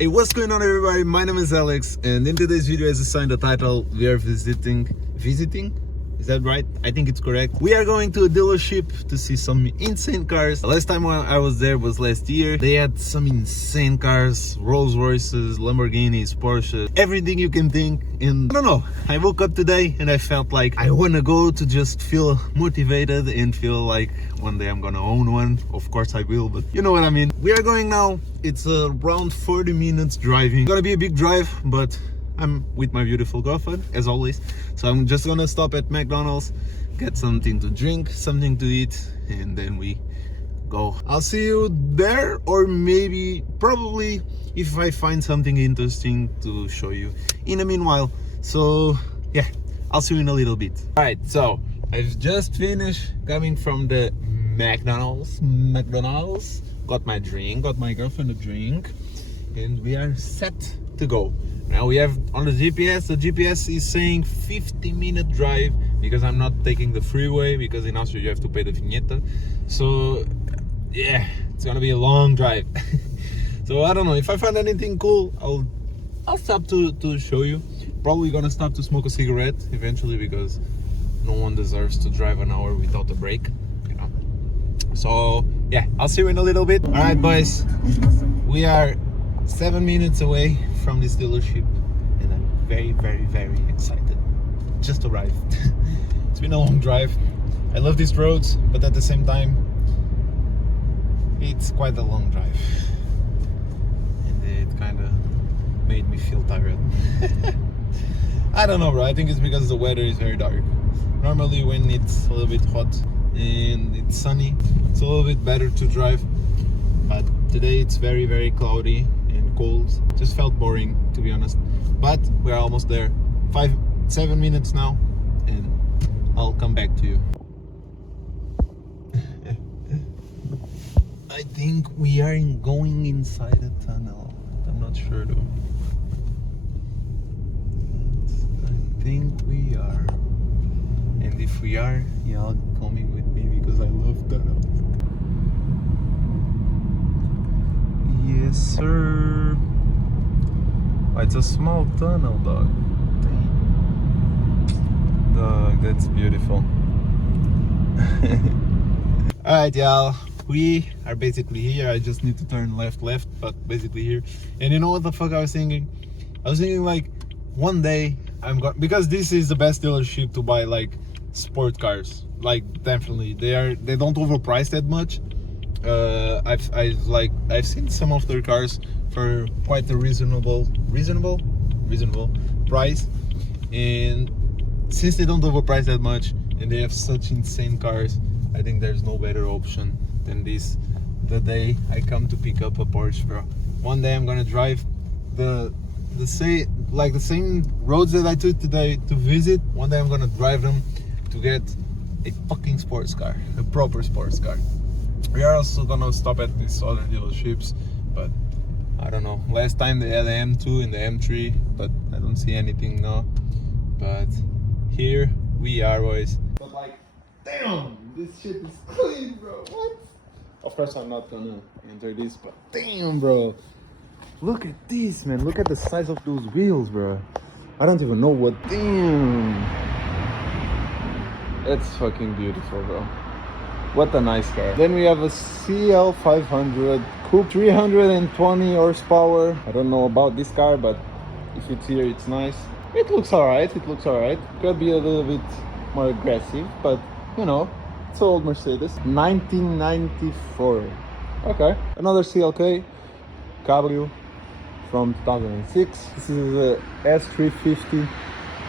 Hey, what's going on everybody? My name is Alex, and in today's video, as you saw in the title, we are visiting? Is that right? I think it's correct. We are going to a dealership to see some insane cars. The last time I was there was last year. They had some insane cars, Rolls Royces, Lamborghinis, Porsches, everything you can think. And I don't know, I woke up today and I felt like I want to go to just feel motivated and feel like one day I'm gonna own one. Of course I will, but you know what I mean. We are going now. It's around 40 minutes driving. It's gonna be a big drive, but I'm with my beautiful girlfriend, as always. So I'm just gonna stop at McDonald's, get something to drink, something to eat, and then we go. I'll see you there, or maybe, probably, if I find something interesting to show you in the meanwhile. So yeah, I'll see you in a little bit. All right, so I've just finished coming from the McDonald's. Got my drink, got my girlfriend a drink, and we are set to go. Now we have on the GPS is saying 50-minute drive, because I'm not taking the freeway, because in Austria you have to pay the vignette. So yeah, it's gonna be a long drive. So I don't know, if I find anything cool, I'll stop to show you. Probably gonna stop to smoke a cigarette eventually, because no one deserves to drive an hour without a break, you know. So yeah, I'll see you in a little bit. All right, boys, we are 7 minutes away from this dealership, and I'm very, very, very excited. Just arrived. It's been a long drive. I love these roads, but at the same time, it's quite a long drive, and it kind of made me feel tired. I don't know, bro. I think it's because the weather is very dark. Normally when it's a little bit hot and it's sunny, it's a little bit better to drive, but today it's very, very cloudy and cold. Just felt boring, to be honest, but we're almost there. 7 minutes now, and I'll come back to you. I think we are going inside a tunnel. I'm not sure though. I think we are, and if we are, y'all coming with me, because I love tunnels. Yes, sir. Oh, it's a small tunnel, dog. Dang. Dog, that's beautiful. Alright, y'all. We are basically here. I just need to turn left, but basically here. And you know what the fuck I was thinking? I was thinking like, one day I'm going, because this is the best dealership to buy like sport cars. Like, definitely. They don't overprice that much. I've seen some of their cars for quite a reasonable price, and since they don't overprice that much and they have such insane cars, I think there's no better option than this. The day I come to pick up a Porsche, bro. One day I'm gonna drive the same roads that I took today to visit. One day I'm gonna drive them to get a fucking sports car, a proper sports car. We are also gonna stop at these other dealerships, but I don't know. Last time they had the M2 and the M3, but I don't see anything now. But here we are, boys. But like, damn, this shit is clean, bro. What? Of course I'm not gonna enter this, but damn, bro. Look at this, man. Look at the size of those wheels, bro. I don't even know what. Damn. It's fucking beautiful, bro. What a nice car. Then we have a CL500 Coupe, 320 horsepower. I don't know about this car, but if it's here, it's nice. It looks alright, Could be a little bit more aggressive, but you know, it's old Mercedes. 1994. Okay. Another CLK Cabrio from 2006. This is a S350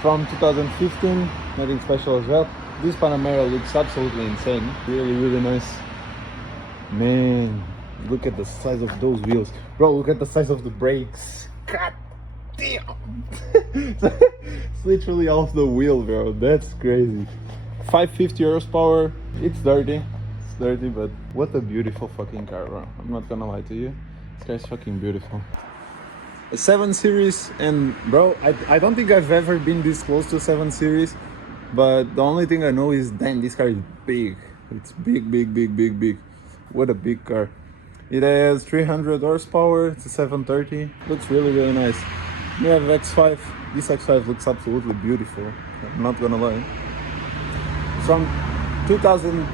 from 2015, nothing special as well. This Panamera looks absolutely insane. Really, really nice. Man, look at the size of those wheels. Bro, look at the size of the brakes. God damn. It's literally off the wheel, bro. That's crazy. 550 horsepower. It's dirty, but what a beautiful fucking car, bro. I'm not gonna lie to you. This car's fucking beautiful. A 7 Series, and bro, I don't think I've ever been this close to a 7 Series. But the only thing I know is, damn, this car is big. It's big. What a big car. It has 300 horsepower, it's a 730. Looks really nice. We have X5. This X5 looks absolutely beautiful, I'm not gonna lie. From 2000,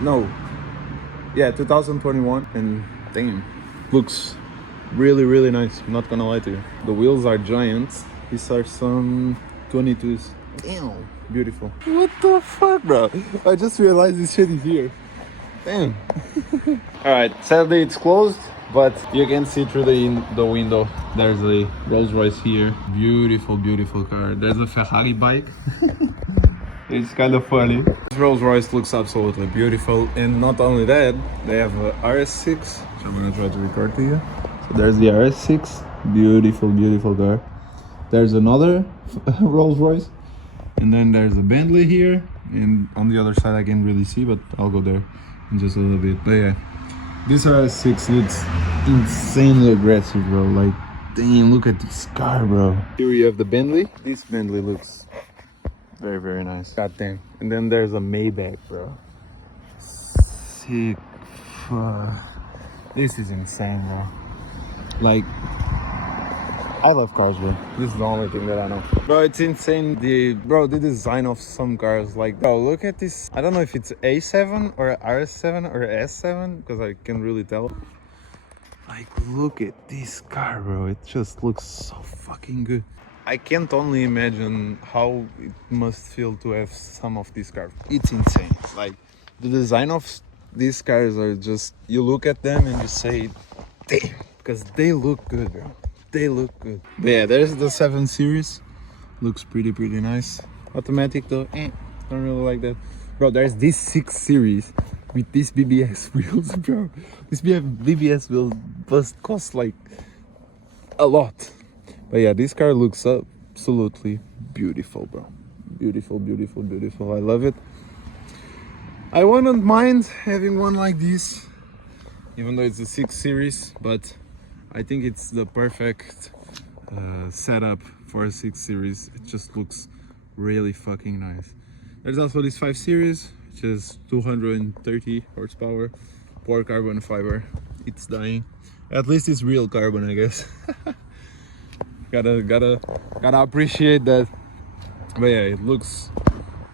no, yeah, 2021, and damn, looks really nice, I'm not gonna lie to you. The wheels are giant. These are some 22s. Damn, beautiful. What the fuck, bro? I just realized this shit is here. Damn. Alright, sadly it's closed, but you can see through the window. There's a Rolls Royce here. Beautiful car. There's a Ferrari bike. It's kind of funny. This Rolls Royce looks absolutely beautiful, and not only that, they have a RS6, which I'm gonna try to record to you. So there's the RS6, beautiful car. There's another Rolls Royce, and then there's a Bentley here, and on the other side I can't really see, but I'll go there in just a little bit. But yeah, this RS6 looks insanely aggressive, bro. Like, damn, look at this car, bro. Here you have the Bentley. This Bentley looks very nice. God damn. And then there's a Maybach, bro. Sick. This is insane, bro. Like, I love cars, bro. This is the only thing that I know. Bro, it's insane. The design of some cars. Like, bro, look at this. I don't know if it's A7 or RS7 or S7, because I can't really tell. Like, look at this car, bro. It just looks so fucking good. I can't only imagine how it must feel to have some of these cars. It's insane. Like, the design of these cars are just, you look at them and you say, damn, because they look good, bro. They look good. But yeah, there's the 7 Series. Looks pretty nice. Automatic though, don't really like that. Bro, there's this 6 Series with these BBS wheels, bro. This BBS wheel must cost like a lot. But yeah, this car looks absolutely beautiful, bro. Beautiful. I love it. I wouldn't mind having one like this, even though it's a 6 Series, but I think it's the perfect setup for a 6 Series. It just looks really fucking nice. There's also this 5 Series, which is 230 horsepower, pure carbon fiber. It's dying. At least it's real carbon, I guess. gotta appreciate that. But yeah, it looks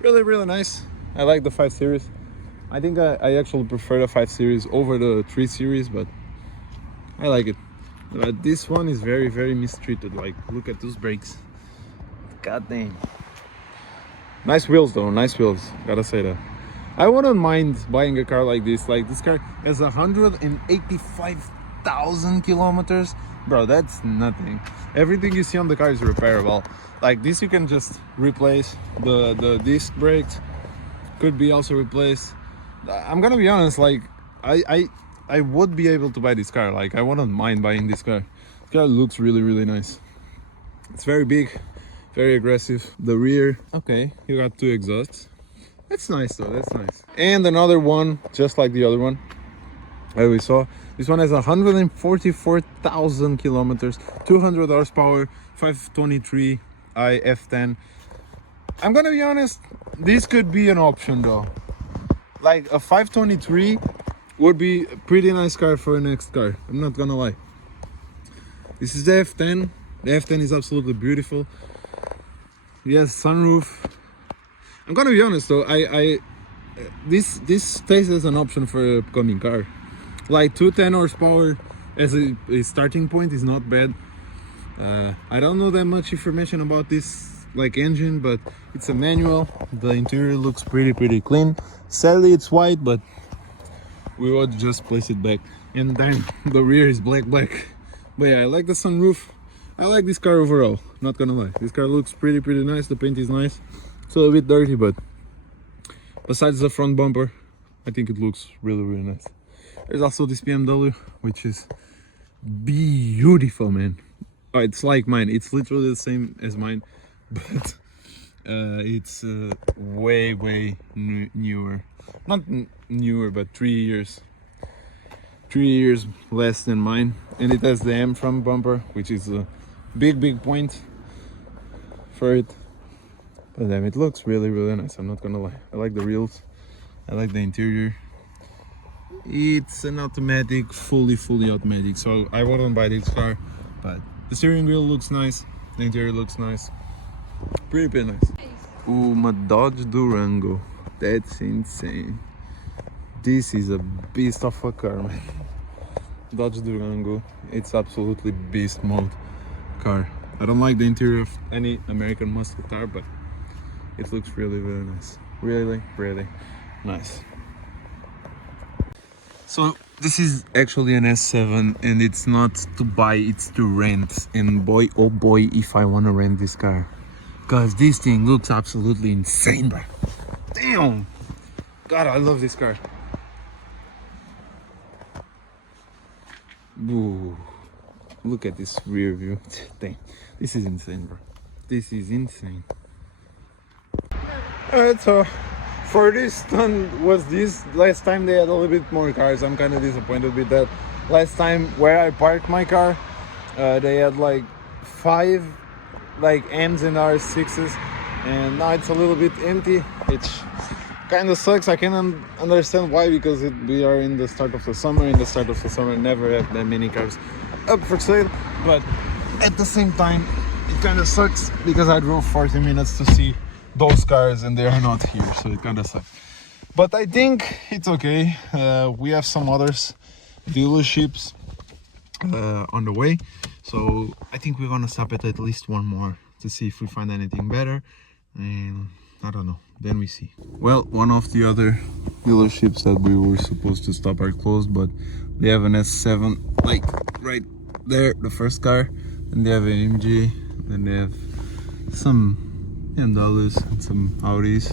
really nice. I like the 5 Series. I think I actually prefer the 5 Series over the 3 Series, but I like it. But this one is very mistreated. Like, look at those brakes. God damn. Nice wheels though, nice wheels, gotta say that. I wouldn't mind buying a car like this. Like, this car has 185,000 kilometers. Bro, that's nothing. Everything you see on the car is repairable. Like, this you can just replace. The disc brakes could be also replaced. I'm gonna be honest, like, I would be able to buy this car. Like, I wouldn't mind buying this car. This car looks really nice. It's very big, very aggressive. The rear, okay, you got 2 exhausts. That's nice though, that's nice. And another one, just like the other one that we saw. This one has 144,000 kilometers, 200 horsepower, 523i F10. I'm gonna be honest, this could be an option though. Like, a 523 would be a pretty nice car for a next car, I'm not gonna lie. This is the F10. The F10 is absolutely beautiful. Yes, sunroof. I'm gonna be honest though, this stays as an option for a upcoming car. Like, 210 horsepower as a starting point is not bad. I don't know that much information about this like engine, but it's a manual. The interior looks pretty clean. Sadly it's white, but we would just place it back. And then the rear is black. But yeah, I like the sunroof. I like this car overall, not gonna lie. This car looks pretty nice. The paint is nice. It's a little bit dirty, but besides the front bumper, I think it looks really nice. There's also this BMW, which is beautiful, man. Oh, it's like mine. It's literally the same as mine, but it's way newer. Not newer, but 3 years. 3 years less than mine, and it has the M front bumper, which is a big point for it. But damn, it looks really nice, I'm not gonna lie. I like the wheels, I like the interior. It's an automatic, fully automatic, so I wouldn't buy this car. But the steering wheel looks nice, the interior looks nice, pretty nice. Ooh, my Dodge Durango, that's insane. This is a beast of a car, man. Dodge Durango, it's absolutely beast mode car. I don't like the interior of any American muscle car, but it looks really nice. Really nice. So this is actually an S7, and it's not to buy, it's to rent. And boy, oh boy, if I want to rent this car, because this thing looks absolutely insane, bro. Damn, God, I love this car. Ooh, look at this rear view. Damn, this is insane, bro. This is insane. Alright, so for this ton was this. Last time they had a little bit more cars. I'm kind of disappointed with that. Last time where I parked my car, they had like 5 like M's and R6s, and now it's a little bit empty. It kind of sucks. I can understand why, because we are in the start of the summer. In the start of the summer, never have that many cars up for sale. But at the same time, it kind of sucks because I drove 40 minutes to see those cars and they are not here, so it kind of sucks. But I think it's okay. We have some others dealerships on the way, so I think we're gonna stop at least one more to see if we find anything better, and I don't know, then we see. Well, one of the other dealerships that we were supposed to stop are closed, but they have an S7 like right there, the first car, and they have an MG, and they have some dollars and some Audis,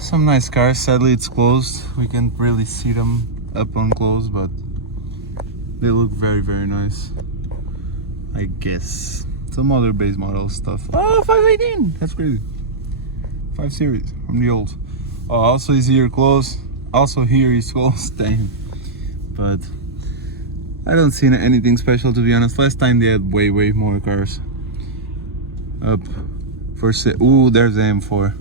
some nice cars. Sadly it's closed, we can't really see them up on close, but they look very nice. I guess some other base model stuff. Oh, 518, that's crazy. 5 Series from the old. Oh, also is here closed, also here is closed. Damn. But I don't see anything special, to be honest. Last time they had way more cars up. Ooh, there's the M4.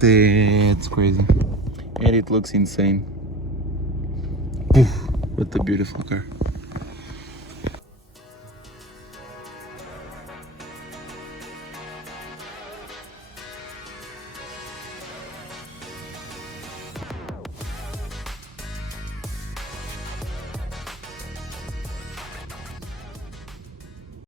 That's crazy. And it looks insane. Oof, what a beautiful car.